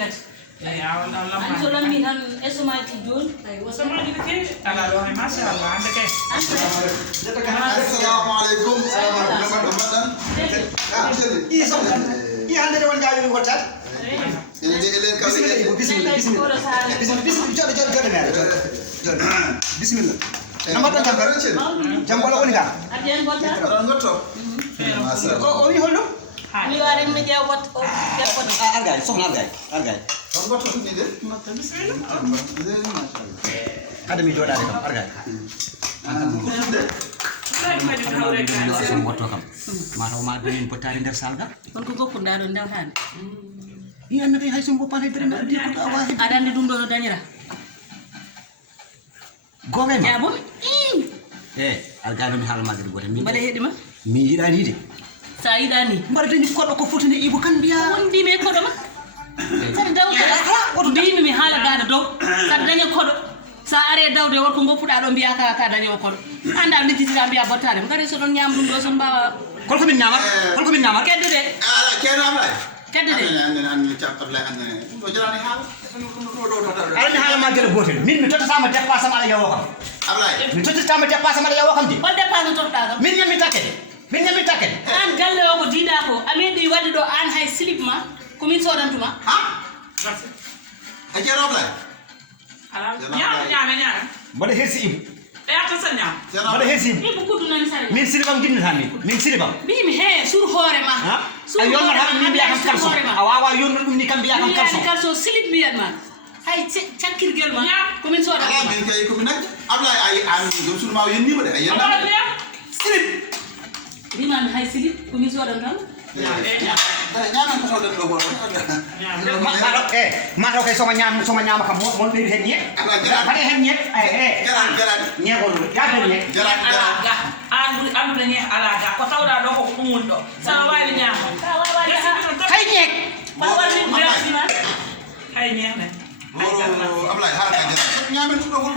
kat ya Allah an so lammi tan esumati joni sama di ke ala do hay masha Allah ande ke assalamu alaikum hande de won gawi ko tat ene de elen kawle bismillah namata tambar jambala woni ka adiyan botta ngotto o wi hollo mi ware mi jew bot o jew bot argay soxna argay ngotto ni de kada mi jodade kam argay Langsung moto kam. Maro ma do en potari der salga. on ko gokku nda do ndewtande Iya na hay sum bopane der na di ko awa. adande dum do no dañira Gomen. jabum Alga do mi hala magri gote min. bade hedima Mi yidani de. sa yidani Mbar dañu ko ko fotande ibu kan biya. wondi me kodo ma sare daw ko oto deyimi mi hala gada dow sare daña kodo sa are dawde wonko goppuɗa ɗo mbiya ka daño kodo anda lijjitira mbiya bottade ngari so ɗon ñam ɗum ɗo son mbawa Kol ko min nyama? Kol ko min nyama? kedde de ala keno amlay kedde de an cap ablay an do jarani haal Ala mi hala magri gote. Min mi tota sama dépasse ala yawo kam. ablay Mi tota sama dépasse ala yawo kam di. hol dépense totta kam Min nyami takede. Min nyami takede. an galle o ko diiɗa ko ameɗi wadde ɗo an hay slip ma komin sodantuma ha a jero ablay ala nyame Mbar hersi ibu. e atta sa nyam Mbar hersi ibu. ɗiɓo kuddunani sare Min silibam dinni tan ni. Min silibam. mbimi he sur hoore ma Ha? Ay yon na mi biya kam kalso. Awawa yon dum ni kam biya kam kalso. kalso slip mbiyat ma hay cakkirguel ma komin ala sodantuma min kay ko min nak ablay ay an do surma yenni ba de ay yenna ala biya slip mbimami hay slip komin sodantuma ñaman ko tawde do go Mato kay soma nyama kam mon be hen nyek. Bade hen nyek jaran nyego ya do nyek. jaran ala ga an do ne ala ga ko tawda do ko umul do sa wali nyam Hay nyek. hay nyam ne ablay ha ka jaran ñamen do go